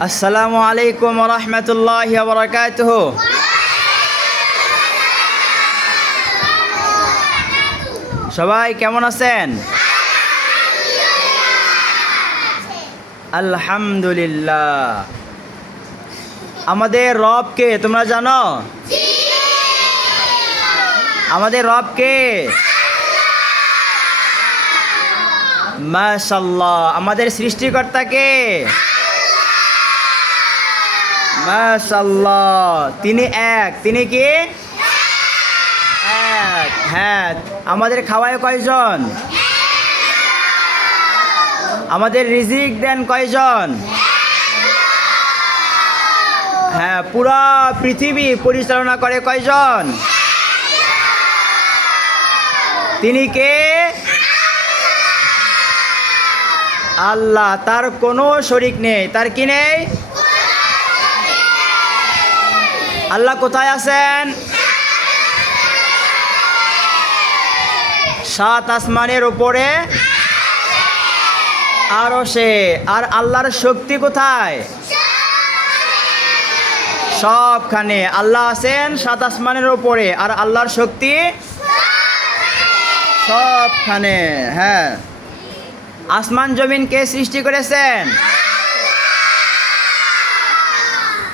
আসসালামু আলাইকুম ওয়া রাহমাতুল্লাহি ওয়া বারাকাতুহু। সবাই কেমন আছেন? আলহামদুলিল্লাহ। আমাদের রব কে তোমরা জানো? আমাদের রব কে? মাশাআল্লাহ। আমাদের সৃষ্টিকর্তা কে? মাশাআল্লাহ। তিনি এক। তিনি কি? এক। হ্যাঁ। আমাদের খাওয়ায় কয়জন? আমাদের রিজিক দেন কয়জন? হ্যাঁ। পুরা পৃথিবী পরিচালনা করে কয়জন? তিনি কে? আল্লাহ। তার কোনো শরীক নেই। তার কি নেই? আল্লাহ কোথায় আছেন? সাত আসমানের উপরে আরশে। আর আল্লাহর শক্তি কোথায়? সবখানে। আল্লাহ আছেন সাত আসমানের উপরে, আর আল্লাহর শক্তি সবখানে। হ্যাঁ। আসমান জমিন কে সৃষ্টি করেছেন?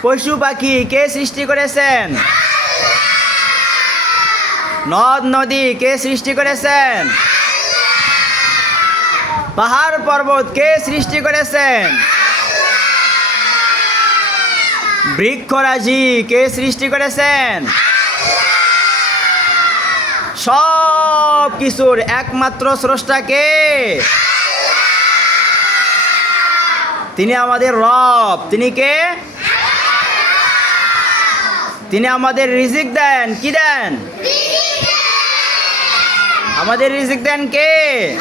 পশু পাখি কে সৃষ্টি করেছেন? নদ নদী কে সৃষ্টি করেছেন? পাহাড় পর্বত কে সৃষ্টি করেছেন? বৃক্ষরাজি কে সৃষ্টি করেছেন? সব কিছুর একমাত্র স্রষ্টা কে? তিনি আমাদের রব। তিনি কে? তিনি আমাদের রিজিক দেন। কি দেন? আমাদের রিজিক দেন কে?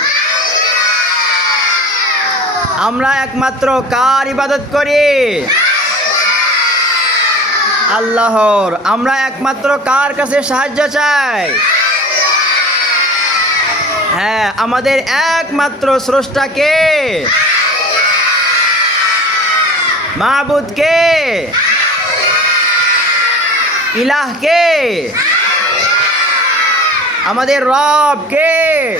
আমরা একমাত্র কার ইবাদত করি? আল্লাহর। আমরা একমাত্র কার কাছে সাহায্য চাই? হ্যাঁ। আমাদের একমাত্র স্রষ্টা কে? মাবুদ কে? ইলাহ কে? আমাদের রব কে?